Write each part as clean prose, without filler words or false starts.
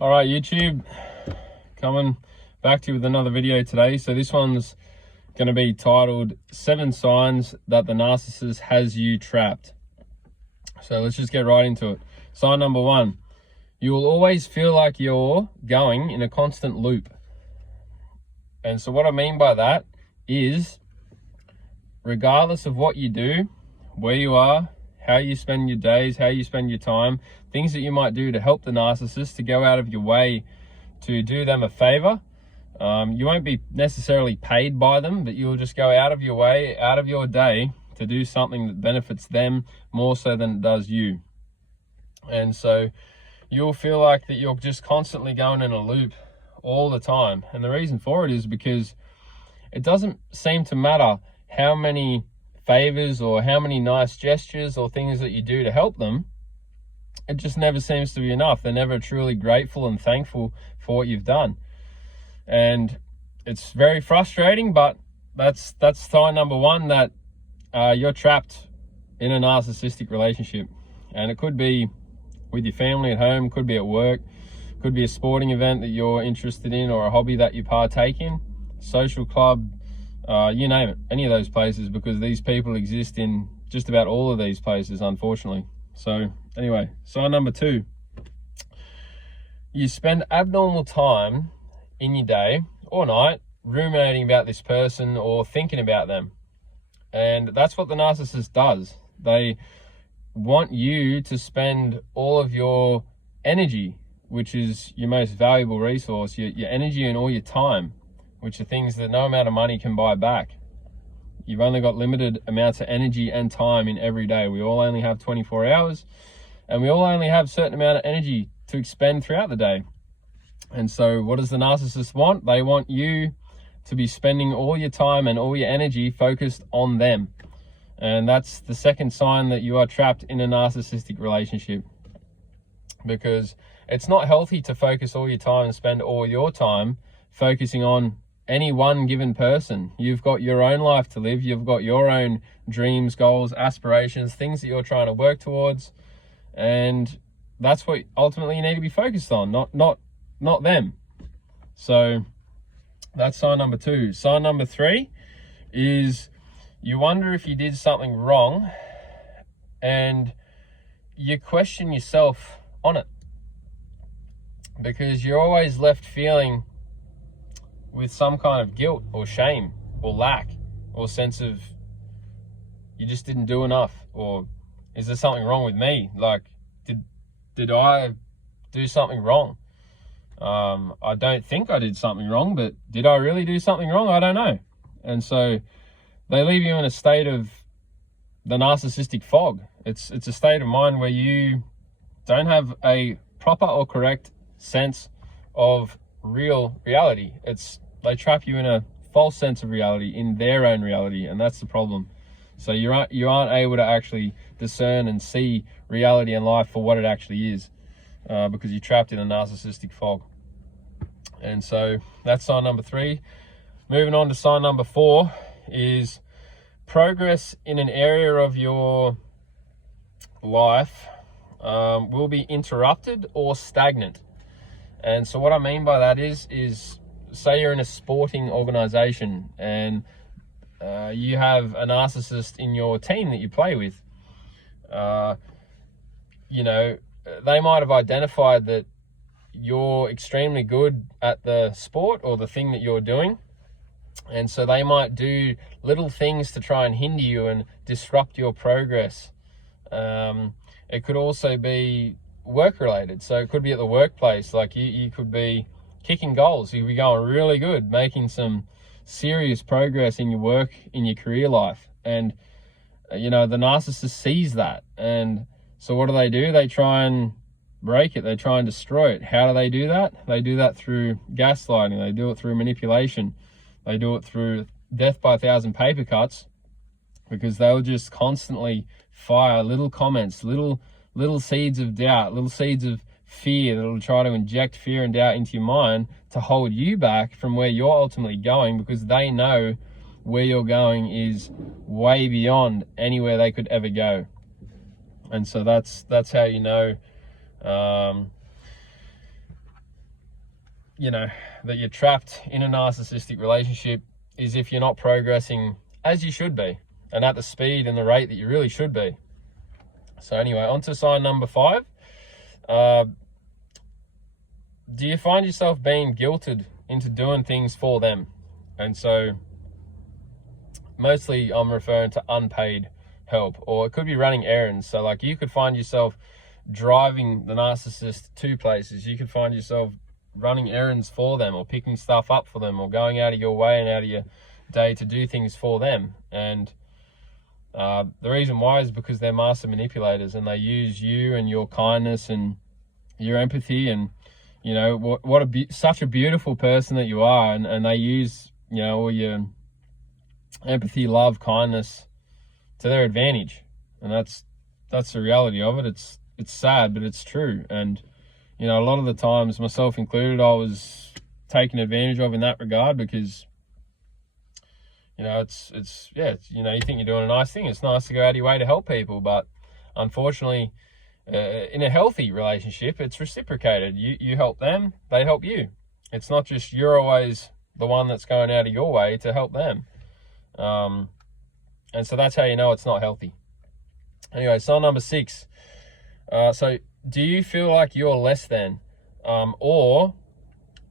All right, YouTube, coming back to you with another video today. So this one's going to be titled 7 Signs That the Narcissist Has You Trapped. So let's just get right into it. Sign number 1, you will always feel like you're going in a constant loop. And so what I mean by that is, regardless of what you do, where you are, how you spend your days, how you spend your time, things that you might do to help the narcissist, to go out of your way to do them a favor. You won't be necessarily paid by them, but you'll just go out of your way, out of your day to do something that benefits them more so than it does you. And so you'll feel like that you're just constantly going in a loop all the time. And the reason for it is because it doesn't seem to matter how many favors or how many nice gestures or things that you do to help them. It just never seems to be enough. They're never truly grateful and thankful for what you've done. And it's very frustrating, but that's sign number 1 that you're trapped in a narcissistic relationship. And it could be with your family at home, could be at work, could be a sporting event that you're interested in, or a hobby that you partake in, social club, you name it, any of those places, because these people exist in just about all of these places, unfortunately. So anyway, sign number 2, you spend abnormal time in your day or night ruminating about this person or thinking about them. And that's what the narcissist does. They want you to spend all of your energy, which is your most valuable resource, your energy and all your time, which are things that no amount of money can buy back. You've only got limited amounts of energy and time in every day. We all only have 24 hours, and we all only have a certain amount of energy to expend throughout the day. And so what does the narcissist want? They want you to be spending all your time and all your energy focused on them. And that's the second sign that you are trapped in a narcissistic relationship, because it's not healthy to focus all your time and spend all your time focusing on any one given person. You've got your own life to live. You've got your own dreams, goals, aspirations, things that you're trying to work towards. And that's what ultimately you need to be focused on, not them. So that's sign number 2. Sign number 3 is you wonder if you did something wrong and you question yourself on it, because you're always left feeling with some kind of guilt or shame or lack or sense of you just didn't do enough, or is there something wrong with me? Like, did I do something wrong? I don't think I did something wrong, but did I really do something wrong? I don't know. And so they leave you in a state of the narcissistic fog. It's a state of mind where you don't have a proper or correct sense of real reality. They trap you in a false sense of reality, in their own reality, and that's the problem. So you aren't able to actually discern and see reality and life for what it actually is, because you're trapped in a narcissistic fog. And so that's sign number 3. Moving on to sign number 4 is progress in an area of your life will be interrupted or stagnant. And so what I mean by that is say you're in a sporting organization and you have a narcissist in your team that you play with. They might have identified that you're extremely good at the sport or the thing that you're doing. And so they might do little things to try and hinder you and disrupt your progress. It could also be work related. So it could be at the workplace. Like you could be kicking goals. You could be going really good, making some serious progress in your work, in your career life. And, the narcissist sees that. And so what do? They try and break it. They try and destroy it. How do they do that? They do that through gaslighting. They do it through manipulation. They do it through death by 1,000 paper cuts, because they'll just constantly fire little comments, little seeds of doubt, little seeds of fear that'll try to inject fear and doubt into your mind to hold you back from where you're ultimately going, because they know where you're going is way beyond anywhere they could ever go. And so that's how you know you know, that you're trapped in a narcissistic relationship is if you're not progressing as you should be and at the speed and the rate that you really should be. So anyway, on to sign number 5. Do you find yourself being guilted into doing things for them? And so mostly I'm referring to unpaid help, or it could be running errands. So like you could find yourself driving the narcissist to places. You could find yourself running errands for them, or picking stuff up for them, or going out of your way and out of your day to do things for them. And the reason why is because they're master manipulators, and they use you and your kindness and your empathy, and you know such a beautiful person that you are, and they use, you know, all your empathy, love, kindness to their advantage. And that's the reality of it. It's sad, but it's true. And you know, a lot of the times, myself included, I was taken advantage of in that regard, because you know, it's you know, you think you're doing a nice thing. It's nice to go out of your way to help people, but unfortunately, in a healthy relationship, it's reciprocated. You help them, they help you. It's not just you're always the one that's going out of your way to help them. And so that's how you know it's not healthy. Anyway, sign number 6. So do you feel like you're less than, or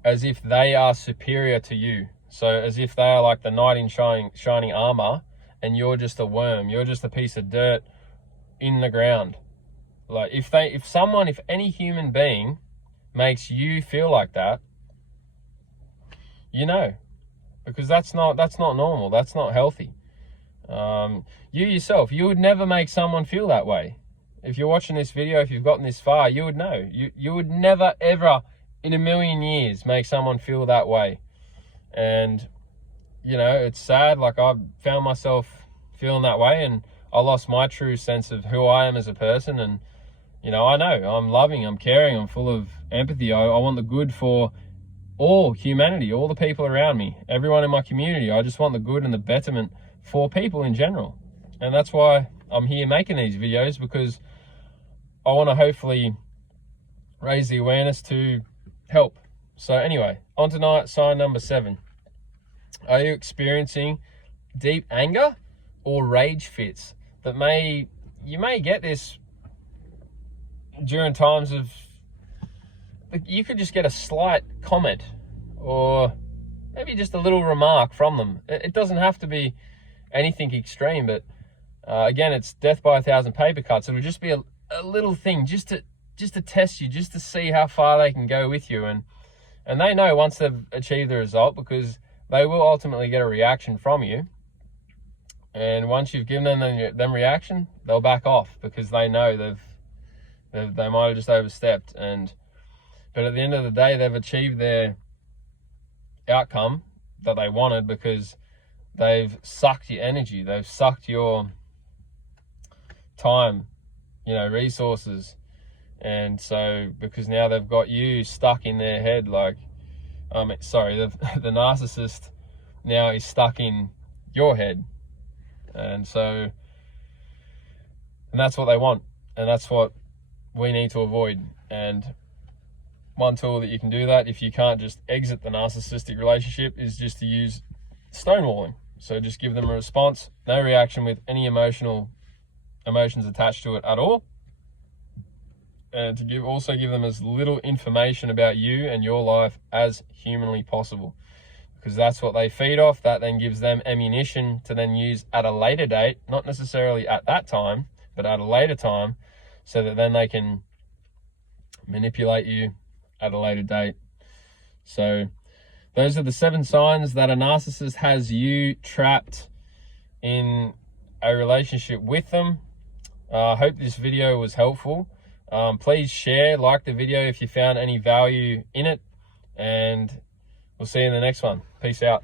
as if they are superior to you? So as if they are like the knight in shining armor, and you're just a worm, you're just a piece of dirt in the ground. Like if any human being makes you feel like that, you know, because that's not normal. That's not healthy. You yourself, you would never make someone feel that way. If you're watching this video, if you've gotten this far, you would know. You would never, ever in a million years make someone feel that way. And, you know, it's sad. Like, I found myself feeling that way, and I lost my true sense of who I am as a person. And, you know I'm loving, I'm caring, I'm full of empathy. I want the good for all humanity, all the people around me, everyone in my community. I just want the good and the betterment for people in general. And that's why I'm here making these videos, because I want to hopefully raise the awareness to help. So anyway, on to sign number 7. Are you experiencing deep anger or rage fits that you may get this during times of, you could just get a slight comment or maybe just a little remark from them. It doesn't have to be anything extreme, but again, it's death by 1,000 paper cuts. It'll just be a little thing just to test you, just to see how far they can go with you. And they know once they've achieved the result, because they will ultimately get a reaction from you. And once you've given them reaction, they'll back off, because they know they might have just overstepped. But at the end of the day, they've achieved their outcome that they wanted, because they've sucked your energy, they've sucked your time, you know, resources. And so, because now they've got you stuck in their head, like, the narcissist now is stuck in your head. And so, and that's what they want, and that's what we need to avoid. And one tool that you can do that, if you can't just exit the narcissistic relationship, is just to use stonewalling. So just give them a response, no reaction with any emotions attached to it at all. And to also give them as little information about you and your life as humanly possible, because that's what they feed off. That then gives them ammunition to then use at a later date, not necessarily at that time, but at a later time, so that then they can manipulate you at a later date. So those are the 7 signs that a narcissist has you trapped in a relationship with them. I hope this video was helpful. Please share, like the video if you found any value in it, and we'll see you in the next one. Peace out.